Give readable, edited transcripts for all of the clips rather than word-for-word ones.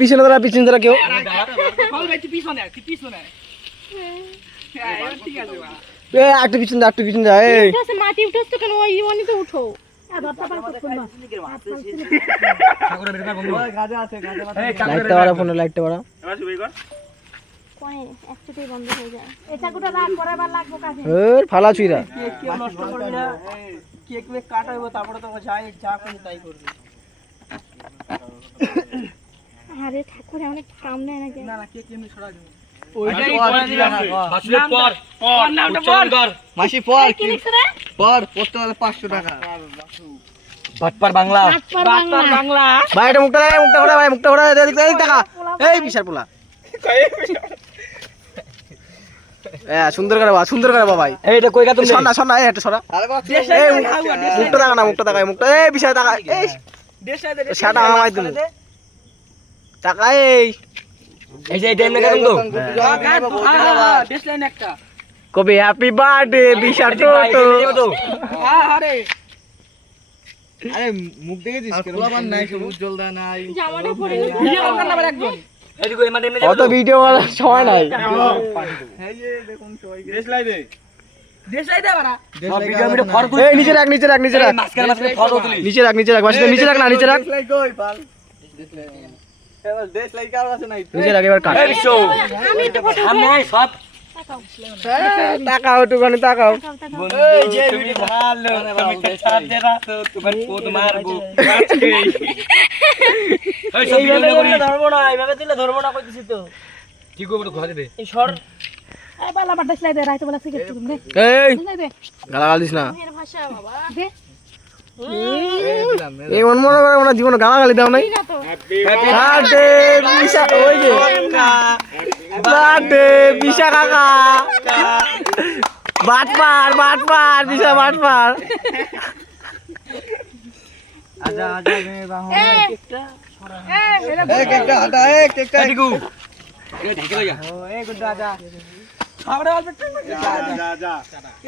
পিছনে দাঁড়া, পিছনে দাঁড়া কেউ। একটু পিছনে, একটু পিছনে যা। মাটি উঠোস তো কেন? ওই অনিতে উঠো। লাইটটা বাড়া, ফোনে লাইটটা বাড়া। ফালা চুইরা কেক মেক কাটাইবো, তারপরে তো যাই যা করে তাই করবে। আরে ঠাকুর অনেক কাম নেই নাকি? না না, কেক এমনি ছড়া দেব। ওইটাই মাসি পর কি পর পোস্ট হলো 500 টাকা। ভাটপার বাংলা, বাংলা বাংলা। ভাই এটা মুখটা লাগে, মুখটা ঘোরা ভাই, মুখটা ঘোরা, দেখ টাকা। এই বিশাল পোলা। সুন্দর করে বা, সুন্দর করে বা ভাই। এইটা কই গা তুমি? সন্না সন্না, এই একটা সরা। এই মুখটা টাকা না, মুখটা টাকা, মুখটা এই বিশাল টাকা। এই সেটা আমায় দিন টাকা। এই যে এটা এমনি কাটুন তো। বেশ লাইন একটা। কবি হ্যাপি বার্থডে বিশাল তো। আরে আরে মুখ দেখেছিস কেন? পোলাপান নাই, সবুজ জলদা নাই। জামাটা পরে ভিডিও কল করলাম একজন। এইদিকে এমনি এমনি অত ভিডিও করার সময় নাই। এই যে দেখুন সবাই বেশ লাইন দে। দেশ লাই দে বাড়া। সব ভিডিও আমি ফর করি। এই নিচে রাখ, নিচে রাখ, নিচে রাখ। মাঝখানে ফর তুলি। নিচে রাখ, নিচে রাখ, বাসিতে নিচে রাখ না, নিচে রাখ। দেশ লাই কই পাল? এবার দেশ লাই কার আছে নাই? নিচে রাখ, এবার কাট। এই বিশ্ব আমি একটু ফটো সামনে সব তাকাও একটুখানি, তাকাও। এই যে ভিডিও ভালো তুমি সাথে রাখো তোমার পোদ মারবো আজকে। এই সব ভিডিও করি ধরবো না, এইভাবে দিলে ধরবো না কইতেছি তো। কি করব তো ঘরে দে। এই সর। এই বালা বাট দেশ লাই দে, রাইতে বেলা সিগারেট তুমি দে। এই লাই দে। গালাগাল দিস না। মেয়ের ভাষা বাবা। দে। এই মন মনে করে মনে জীবনে গালাগালি দাও নাই। না তো। বার্থডে বিশা, ওই যে বার্থডে বিশা কাকা। বাটপার বাটপার বিশা বাটপার। আজা আজা রে বাহু। কেকটা এই কেকটা হটা, এই কেকটা এদিকু এই ঢেকে লাগা। ও এই গুড আজা। সামনে অল্প একটু যা যা।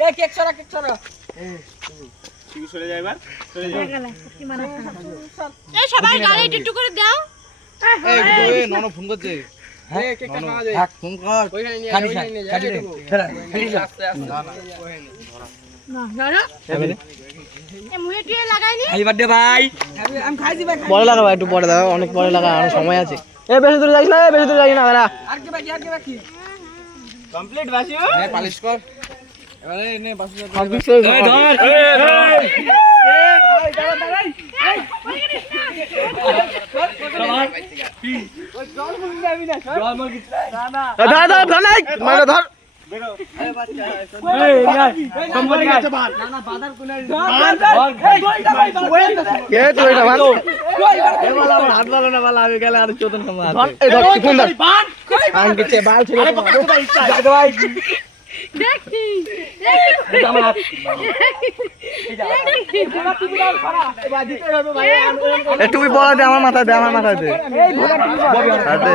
এই কেক ছড়া, কেক ছড়া। ঠিক সরে যাই এবার, সরে যাই। এই সবাই গালে একটু করে দাও। এই নন ফোন করছে। এই কেকটা খাওয়া যায়। ফোন কর। ওইখানে নিয়ে কাটি ওইখানে নিয়ে কাটি যা। খেলা খেলি যা। আস্তে আস্তে। না জানো? এই মুহে টিয়ে লাগাইনি? হ্যাপি বার্থডে ভাই। আমি খাইছি ভাই। পরে লাগাবো, একটু পরে লাগাবো, অনেক পরে লাগা, অনেক সময় আছে। এই বেশি দূরে যাইস না, এই বেশি দূরে যাইস না বেটা। আর কি বাকি, আর কি বাকি? কমপ্লিট বাসিও। নে পালিশ কর। এবারে নে বাসু এই ধর ধর ধর ধর নাই মানে ধর। সম্পত্তি আছে ভাত। কে তুই এটা ভাত? এ বালা আমার হাত ভালো না বালা, আমি গেলে আর চোদন খামা ধর, এই ধর কি ফোন ধর। আন কিছে বাল ছিল যাই ভাই। দেখি। আমার হাত এ তুই বলা দে, আমার মাথায় দে, আমার মাথায় দে। আর দে।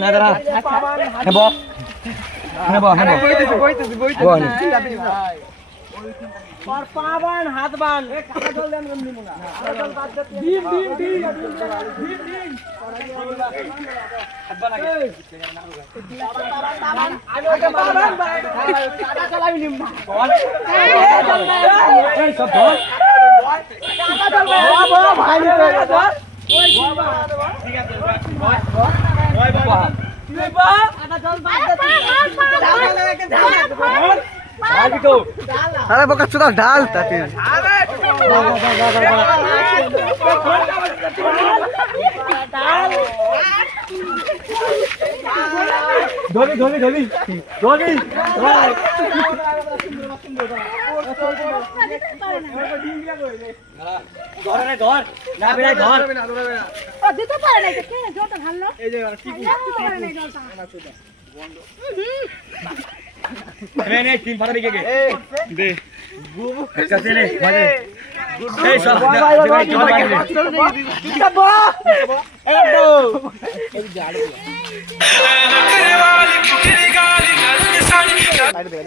না দাঁড়া হেব হেব হেব বল আর পা বান, হাত বান। এ কাটা জল দেন কম দিমু না। ডিম ডিম ডিম ডিম ডিম। হাত বান আগে। আগে বান ভাই। কাটা চালাবি নিম না। এই সব ধর কাটা জল বাবা ভাই ধর। ওই বাবা। ঠিক আছে বয় বয়। বয় বাবা। তুই বা কাটা জল বাদ দে। ডাল লাগে ডাল। আগে তো আরে বোকা চুদা ঢাল তাতে। ধরি ধরি ধরি ধরি ধর রে ধর না বেড়া ধর ও দিতে পারে না কে জলটা ঢাললো? এই যে ঠিক রে নে তিন ফাটা দিকে দে কাছে রে বাজে এই সব সাইড দে।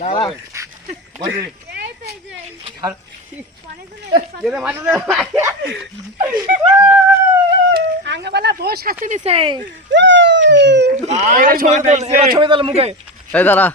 দাঁড়া বসে এই তো এই যে ছাড় কোনে কোনে যেতে মাঝে দে আঙ্গাবালা বউ শাস্তি দিছে ছবি তোল মুখে এই দাঁড়া